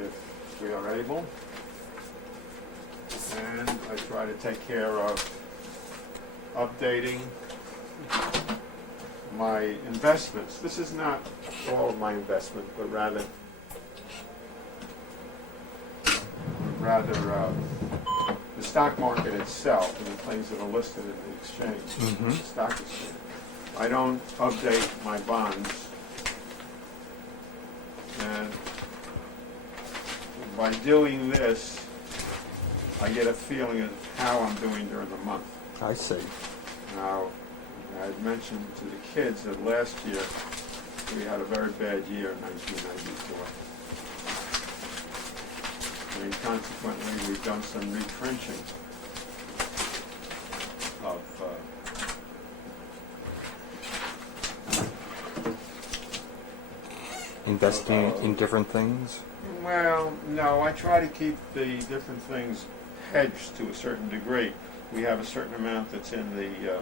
if we are able. And I try to take care of updating my investments. This is not all of my investment, but rather the stock market itself and the things that are listed in the exchange, the stock exchange. I don't update my bonds, and by doing this, I get a feeling of how I'm doing during the month. I see. Now, I had mentioned to the kids that last year we had a very bad year in 1994. And consequently, we've done some retrenching of Investing in different things? well, no, I try to keep the different things hedged to a certain degree. We have a certain amount that's in the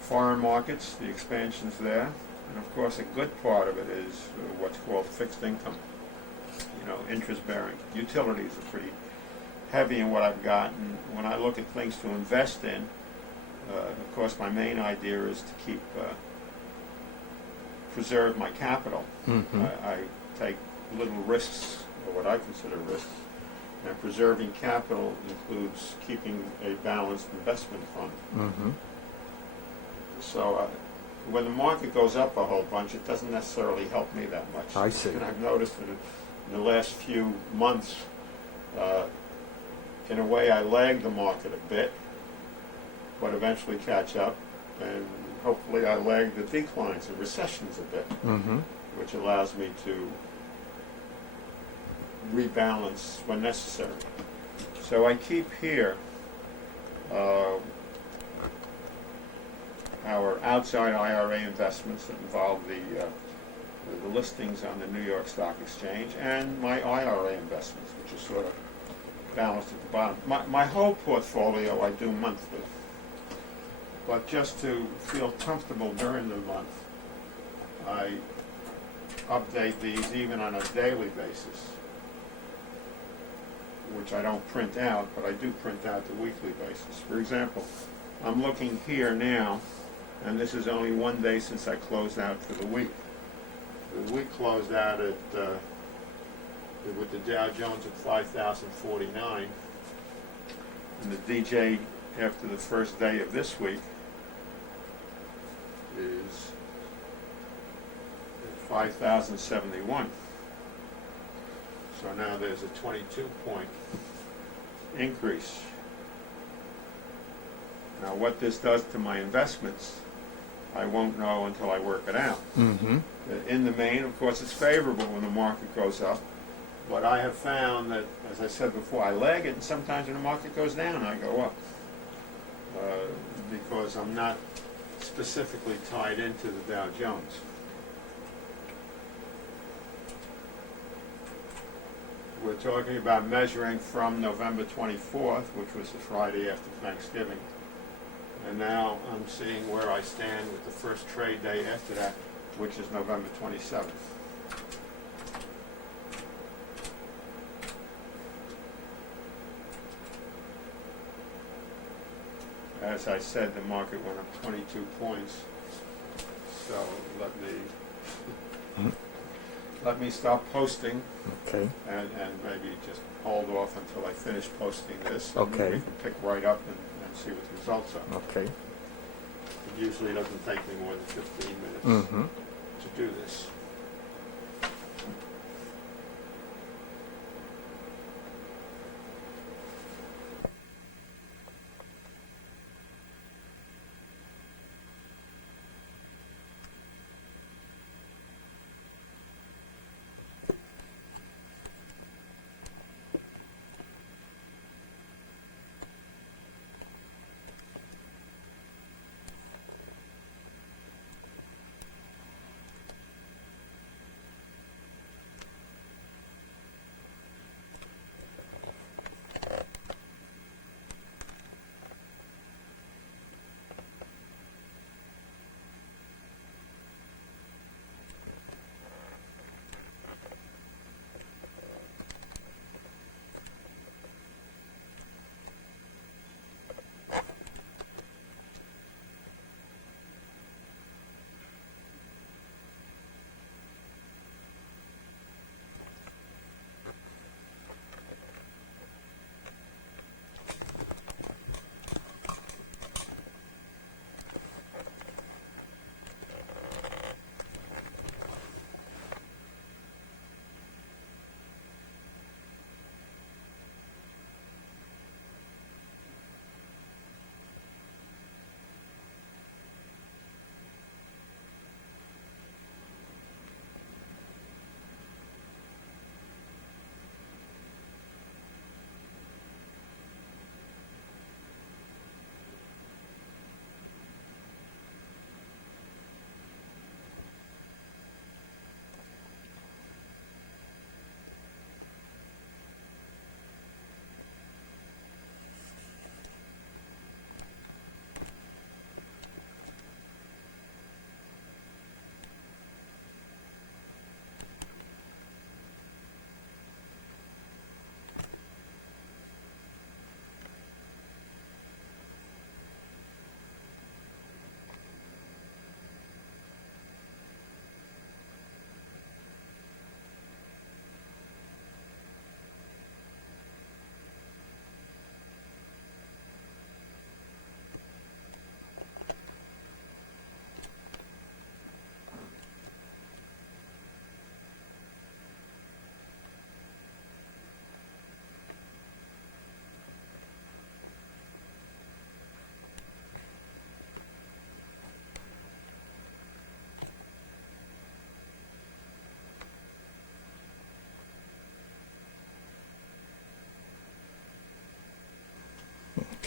foreign markets, the expansions there, and of course a good part of it is what's called fixed income, interest bearing. Utilities are pretty heavy in what I've got, and when I look at things to invest in, of course my main idea is to keep preserve my capital. I take little risks, or what I consider risks, and preserving capital includes keeping a balanced investment fund. So when the market goes up a whole bunch, it doesn't necessarily help me that much. I see. And I've noticed that in the last few months, in a way I lag the market a bit, but eventually catch up, and hopefully I lag the declines and recessions a bit, which allows me to rebalance when necessary. So I keep here our outside IRA investments that involve the listings on the New York Stock Exchange, and my IRA investments, which are sort of balanced at the bottom. My whole portfolio I do monthly, but just to feel comfortable during the month, I update these even on a daily basis, which I don't print out, but I do print out the weekly basis. For example, I'm looking here now, and this is only one day since I closed out for the week. The week closed out at with the Dow Jones at 5,049, and the DJ after the first day of this week is at 5,071. So now there's a 22-point increase. Now what this does to my investments, I won't know until I work it out. In the main, of course, it's favorable when the market goes up, but I have found that, as I said before, I lag it, and sometimes when the market goes down, I go up, because I'm not specifically tied into the Dow Jones. We're talking about measuring from November 24th, which was the Friday after Thanksgiving. And now I'm seeing where I stand with the first trade day after that, which is November 27th. As I said, the market went up 22 points. So let me stop posting. Okay. And maybe just hold off until I finish posting this. Okay. And we can pick right up and see what the results are. Okay. It usually doesn't take me more than 15 minutes to do this.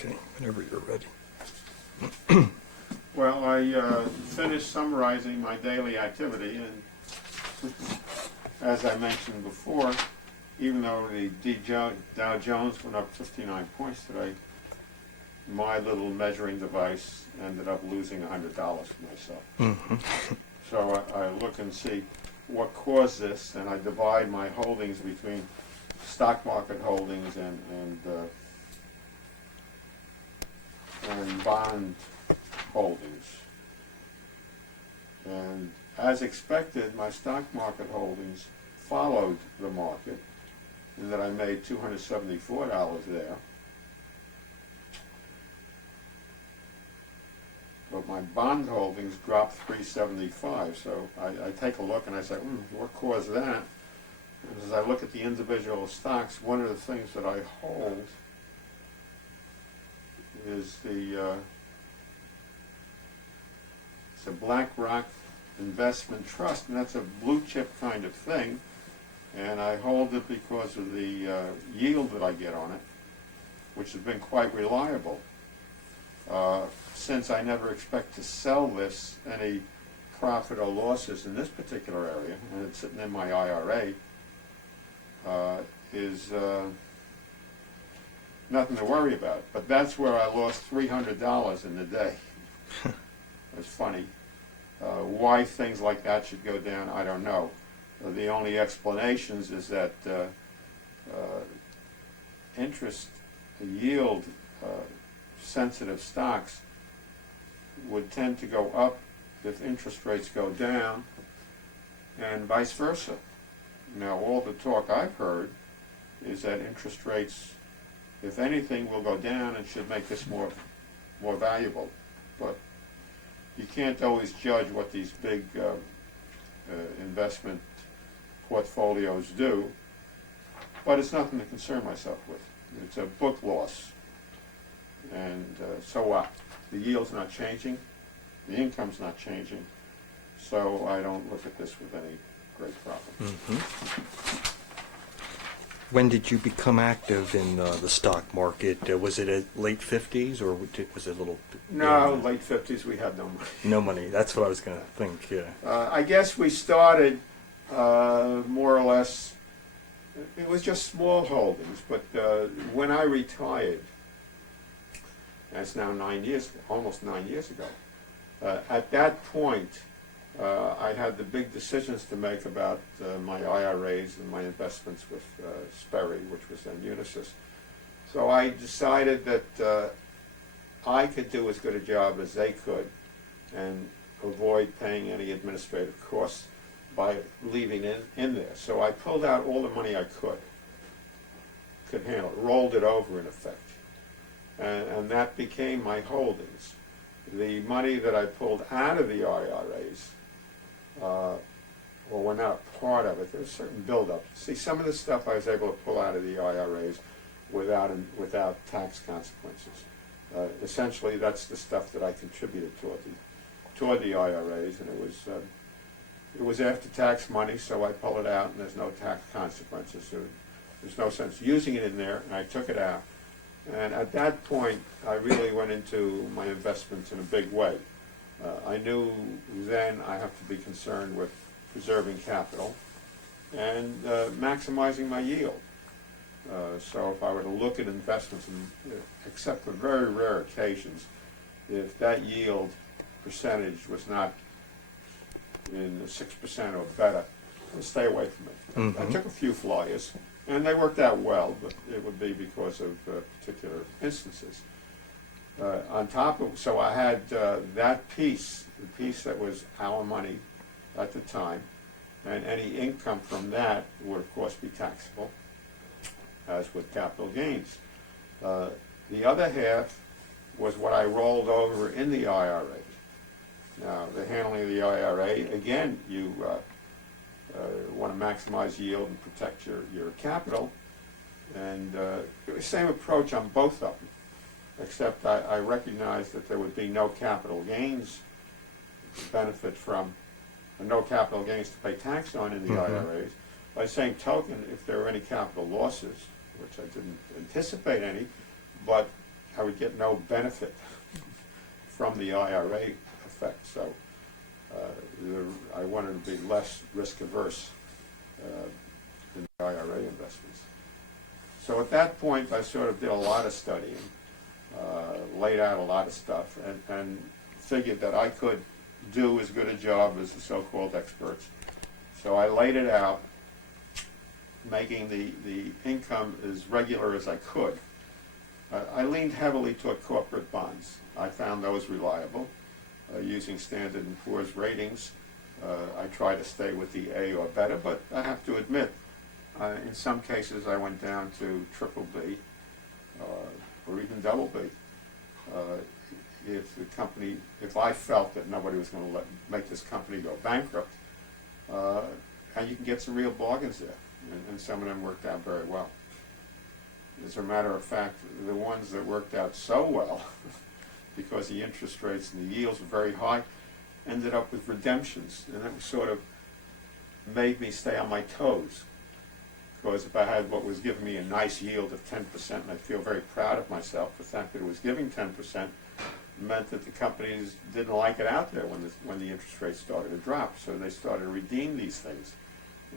Okay, whenever you're ready. Well, I finished summarizing my daily activity, and as I mentioned before, even though the Dow Jones went up 59 points today, my little measuring device ended up losing $100 for myself. Mm-hmm. So I look and see what caused this, and I divide my holdings between stock market holdings and bond holdings. And as expected, my stock market holdings followed the market, in that I made $274 there. But my bond holdings dropped $375. So I take a look and I say, what caused that? And as I look at the individual stocks, one of the things that I hold is it's a BlackRock investment trust, and that's a blue chip kind of thing. And I hold it because of the yield that I get on it, which has been quite reliable. Since I never expect to sell this any profit or losses in this particular area, and it's sitting in my IRA, is nothing to worry about. But that's where I lost $300 in the day. It's funny. Why things like that should go down, I don't know. The only explanations is that interest yield sensitive stocks would tend to go up if interest rates go down, and vice versa. Now, all the talk I've heard is that interest rates, if anything, will go down and should make this more valuable. But you can't always judge what these big investment portfolios do, but it's nothing to concern myself with. It's a book loss, and so what? The yield's not changing, the income's not changing, so I don't look at this with any great profit. Mm-hmm. When did you become active in the stock market? Was it at late 50s, or was it a little? No, late 50s, we had no money. No money. That's what I was going to think. Yeah. I guess we started more or less. It was just small holdings, but when I retired, that's now almost 9 years ago. At that point, I had the big decisions to make about my IRAs and my investments with Sperry, which was then Unisys. So I decided that I could do as good a job as they could and avoid paying any administrative costs by leaving it in there. So I pulled out all the money I could handle, rolled it over in effect. And that became my holdings. The money that I pulled out of the IRAs, well, we're not a part of it. There's a certain buildup. See, some of the stuff I was able to pull out of the IRAs without tax consequences. Essentially, that's the stuff that I contributed toward the IRAs, and it was after-tax money, so I pull it out, and there's no tax consequences. So there's no sense using it in there, and I took it out. And at that point, I really went into my investments in a big way. I knew then I have to be concerned with preserving capital and maximizing my yield. So if I were to look at investments, except for very rare occasions, if that yield percentage was not in the 6% or better, I'd stay away from it. Mm-hmm. I took a few flyers, and they worked out well, but it would be because of particular instances. On top of, so I had that piece, the piece that was our money at the time, and any income from that would of course be taxable, as with capital gains. The other half was what I rolled over in the IRA. Now, the handling of the IRA, again, you want to maximize yield and protect your capital, and it was the same approach on both of them, except I recognized that there would be no capital gains benefit from, or no capital gains to pay tax on in the IRAs. By the same token, if there were any capital losses, which I didn't anticipate any, but I would get no benefit from the IRA effect. So I wanted to be less risk averse in the IRA investments. So at that point, I sort of did a lot of studying, laid out a lot of stuff, and figured that I could do as good a job as the so-called experts. So I laid it out, making the income as regular as I could. I leaned heavily toward corporate bonds. I found those reliable. Using Standard & Poor's ratings, I try to stay with the A or better, but I have to admit, in some cases I went down to triple B or even double B. If I felt that nobody was going to make this company go bankrupt, and you can get some real bargains there, and some of them worked out very well. As a matter of fact, the ones that worked out so well, because the interest rates and the yields were very high, ended up with redemptions, and that sort of made me stay on my toes. Because if I had what was giving me a nice yield of 10%, and I feel very proud of myself, the fact that it was giving 10% meant that the companies didn't like it out there when the interest rates started to drop. So they started to redeem these things.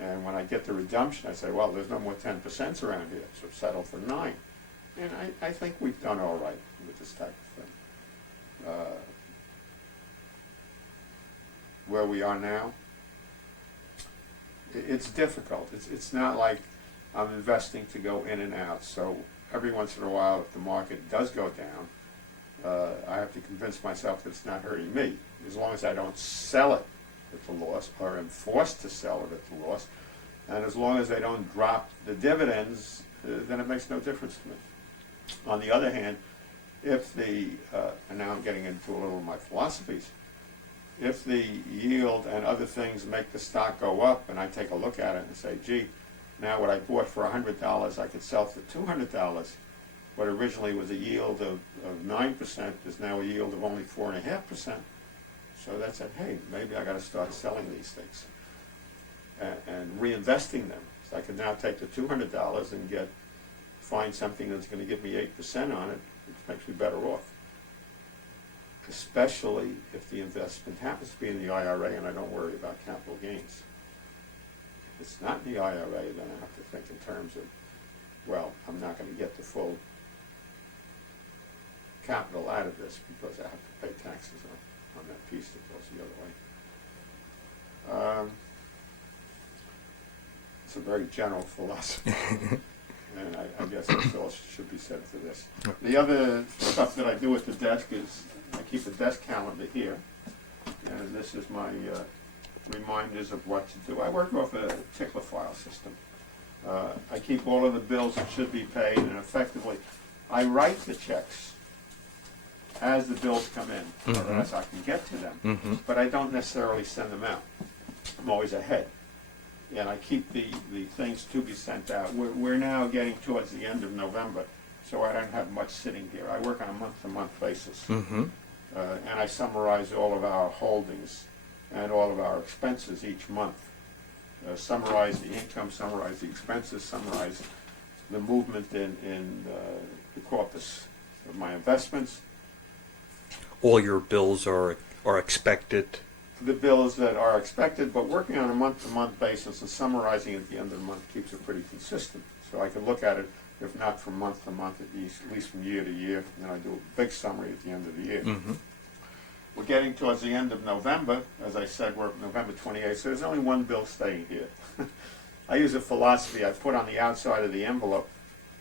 And when I get the redemption, I say, well, there's no more 10% around here, so settle for 9. And I think we've done all right with this type of thing. Where we are now, it's difficult. It's not like I'm investing to go in and out. So every once in a while, if the market does go down, I have to convince myself that it's not hurting me. As long as I don't sell it at the loss, or am forced to sell it at the loss, and as long as they don't drop the dividends, then it makes no difference to me. On the other hand, if and now I'm getting into a little of my philosophies, if the yield and other things make the stock go up, and I take a look at it and say, gee, now what I bought for $100, I could sell for $200. What originally was a yield of 9% is now a yield of only 4.5%. So that said, hey, maybe I got to start selling these things and reinvesting them. So I can now take the $200 and find something that's going to give me 8% on it, which makes me better off. Especially if the investment happens to be in the IRA and I don't worry about capital gains. If it's not in the IRA, then I have to think in terms of, well, I'm not going to get the full capital out of this because I have to pay taxes on that piece that goes the other way. It's a very general philosophy, and I guess that's all should be said for this. The other stuff that I do at the desk is I keep a desk calendar here, and this is my reminders of what to do. I work off a tickler file system. I keep all of the bills that should be paid, and effectively, I write the checks as the bills come in, or as I can get to them, but I don't necessarily send them out. I'm always ahead. And I keep the things to be sent out. We're now getting towards the end of November, so I don't have much sitting here. I work on a month-to-month basis. And I summarize all of our holdings and all of our expenses each month. Summarize the income, summarize the expenses, summarize the movement in the corpus of my investments. All your bills are expected. The bills that are expected, but working on a month-to-month basis and summarizing at the end of the month keeps it pretty consistent. So I can look at it, if not from month to month, at least from year to year, and then I do a big summary at the end of the year. We're getting towards the end of November. As I said, we're November 28th, so there's only one bill staying here. I use a philosophy. I put on the outside of the envelope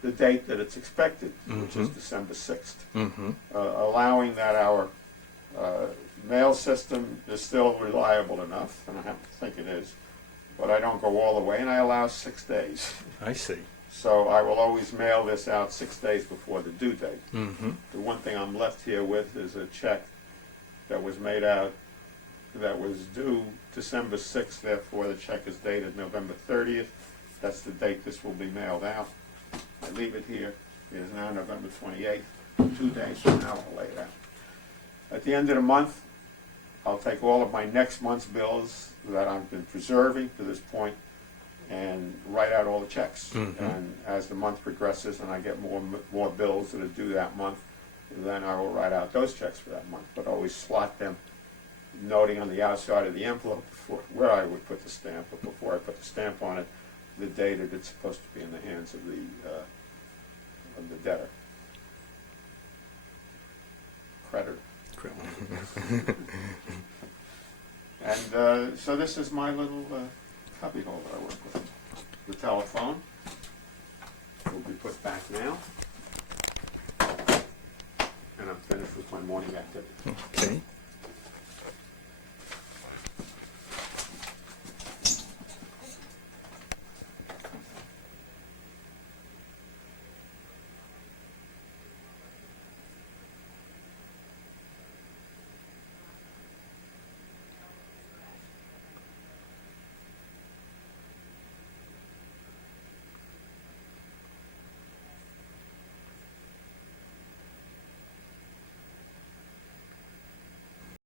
the date that it's expected, which is December 6th, allowing that our mail system is still reliable enough, and I happen to think it is, but I don't go all the way, and I allow 6 days. I see. So I will always mail this out 6 days before the due date. The one thing I'm left here with is a check that was made out that was due December 6th, therefore the check is dated November 30th. That's the date this will be mailed out. I leave it here. It is now November 28th. 2 days from now I'll lay it out. At the end of the month, I'll take all of my next month's bills that I've been preserving to this point and write out all the checks. And as the month progresses and I get more bills that are due that month, then I will write out those checks for that month, but always slot them, noting on the outside of the envelope before, where I would put the stamp, but before I put the stamp on it, the date that it's supposed to be in the hands of the debtor. Creditor. And so this is my little cubby hole that I work with. The telephone will be put back now. And I'm finished with my morning activity. Okay.